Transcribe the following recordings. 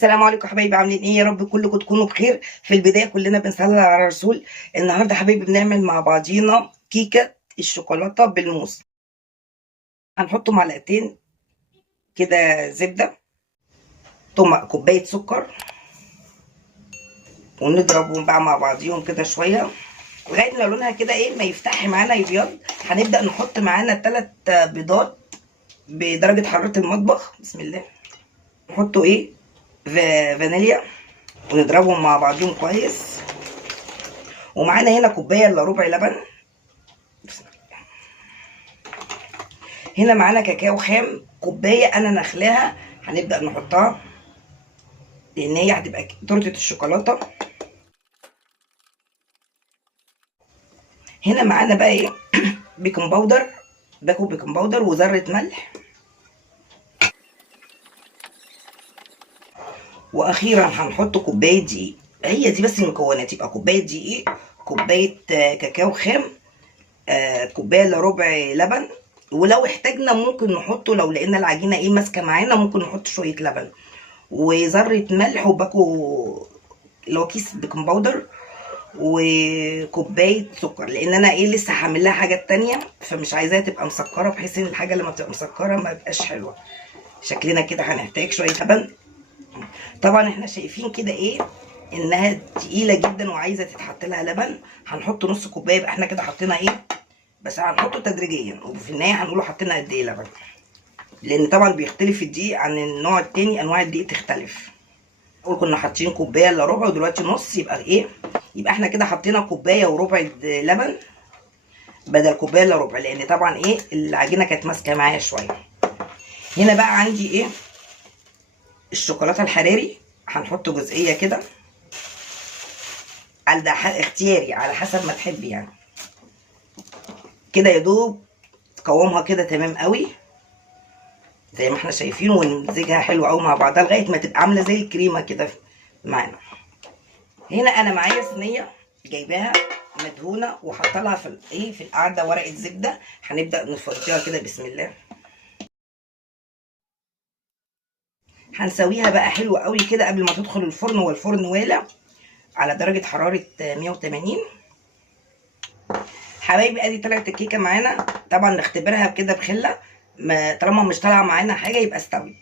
السلام عليكم يا حبايبي، عاملين ايه؟ يا رب كلكم تكونوا بخير. في البدايه كلنا بنصلي على الرسول. النهارده حبايبي بنعمل مع بعضينا كيكه الشوكولاته بالموز. هنحط معلقتين كده زبده، كوبايه سكر، ونضربهم بقى مع بعضيهم كده شويه لغايه ما لونها كده ايه ما يفتح معانا يبيض. هنبدا نحط معانا 3 بيضات بدرجه حراره المطبخ. بسم الله. نحطوا ايه فانيليا ونضربهم مع بعضهم كويس. ومعانا هنا كوبايه الا ربع لبن. هنا معانا كاكاو خام كوبايه انا نخلاها، هنبدا نحطها لان هي هتبقى تورته الشوكولاته. هنا معانا بقى ايه بيكنج باودر، باكو بيكنج باودر وذره ملح. واخيرا هنحط كوبايه دقيق. هي دي بس المكونات، يبقى كوبايه دقيق، كوبايه كاكاو خام، كوبايه الا ربع لبن. ولو احتاجنا ممكن نحطه، لو لقينا العجينه ايه ماسكه معانا ممكن نحط شويه لبن وذره ملح وباكو اللي هو كيس بيكنج باودر وكوبايه سكر، لان انا ايه لسه هعمل لها حاجات تانية فمش عايزاها تبقى مسكره، بحيث ان الحاجه لما بتبقى مسكره ما تبقاش حلوه. شكلنا كده هنحتاج شويه لبن. طبعا احنا شايفين كده ايه انها تقيله جدا وعايزه تتحط لها لبن. هنحط نص كوبايه، يبقى احنا كده حطينا ايه، بس هنحطه تدريجيا وفي النهايه هنقوله حطينا قد ايه لبن، لان طبعا بيختلف الدقيق عن النوع التاني، انواع الدقيق تختلف. اول كنا حاطين كوبايه الا ربع ودلوقتي نص، يبقى ايه، يبقى احنا كده حطينا كوبايه وربع لبن بدل كوبايه الا ربع، لان طبعا ايه العجينه كانت ماسكه معايا شويه. هنا بقى عندي ايه الشوكولاته الحراري، هنحط جزئيه كده على ده اختياري على حسب ما تحبي يعني. كده يا دوب قوامها كده تمام قوي زي ما احنا شايفين، ونمزجها حلو قوي مع بعضها لغايه ما تبقى عامله زي الكريمه كده معانا. هنا انا معايا صينيه جايباها مدهونه وحاطه لها في ايه في القاعده ورقه زبده. هنبدا نفضيها كده بسم الله. هنسويها بقى حلو قوي كده قبل ما تدخل الفرن، والفرن والع على درجه حراره 180. حبايبي ادي طلعت الكيكه معانا. طبعا نختبرها كده بخله، ما طالما مش طالعه معانا حاجه يبقى استوي.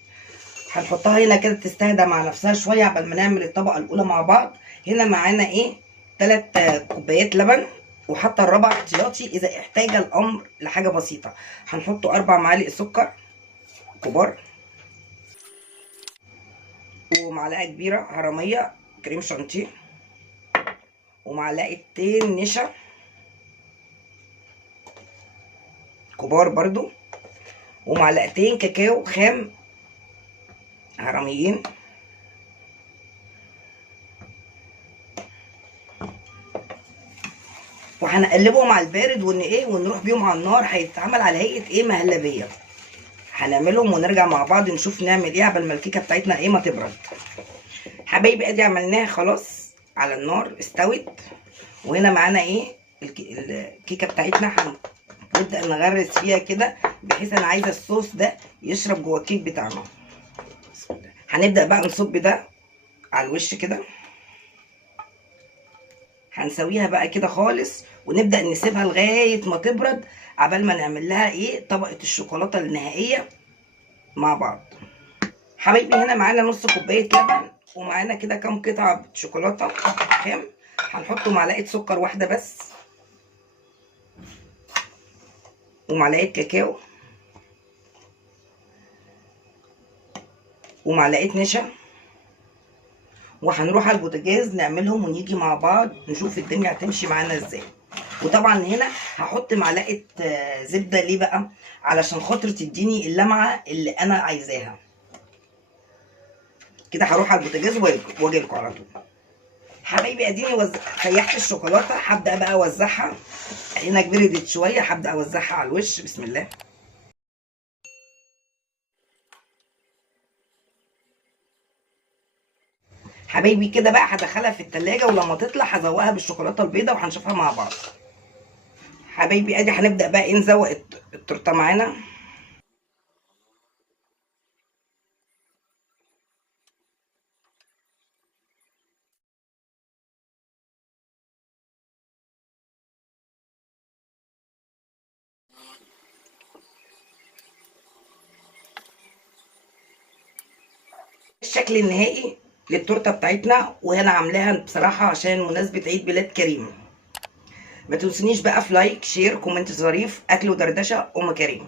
هنحطها هنا كده تستهدى مع نفسها شويه قبل ما نعمل الطبقه الاولى مع بعض. هنا معانا ايه 3 كوبايات لبن، وحاطه الرابع احتياطي اذا احتاج الامر لحاجه بسيطه. هنحط 4 معالق سكر كبار، ومعلقه كبيره هرميه كريم شانتيه، ومعلقتين نشا كبار برضو، ومعلقتين كاكاو خام هرميين. وهنقلبهم على البارد ونروح بيهم على النار. هيتعمل على هيئه ايه مهلبيه. هنعملهم ونرجع مع بعض نشوف نعمل ايه قبل ما الكيكه بتاعتنا ايه ما تبرد. حبايبي ادي عملناها خلاص على النار استوت. وهنا معانا ايه الكيكه بتاعتنا. هنبدا نغرز فيها كده بحيث انا عايزه الصوص ده يشرب جوه الكيك بتاعنا. هنبدا بقى نصب ده على الوش كده. هنسويها بقى كده خالص ونبدا نسيبها لغايه ما تبرد عبال ما نعمل لها ايه طبقه الشوكولاته النهائيه مع بعض. حبايبي هنا معانا نص كوبايه لبن، ومعانا كده كام قطعه شوكولاته خام. هنحط معلقه سكر واحده بس، ومعلقه كاكاو، ومعلقه نشا. وهنروح على البوتاجاز نعملهم ونيجي مع بعض نشوف الدنيا هتمشي معانا ازاي. وطبعا هنا هحط معلقه زبده. ليه بقى؟ علشان خاطر تديني اللمعه اللي انا عايزاها. كده هروح على البوتاجاز واجي لكم على طول. حبايبي اديني سيحت الشوكولاته، هبدا بقى اوزعها. هنا بردت شويه، هبدا اوزعها على الوش بسم الله. حبايبي كده بقى هدخلها في التلاجة، ولما تطلع هزوقها بالشوكولاته البيضاء وهنشوفها مع بعض. حبايبي ادي هنبدا بقى ايه نزوق التورته معانا. الشكل النهائي للتورته بتاعتنا، وهنا عاملاها بصراحه عشان مناسبه عيد ميلاد كريم. ما تنسونيش بقى في لايك شير كومنت ظريف. اكل ودردشه ام كريم.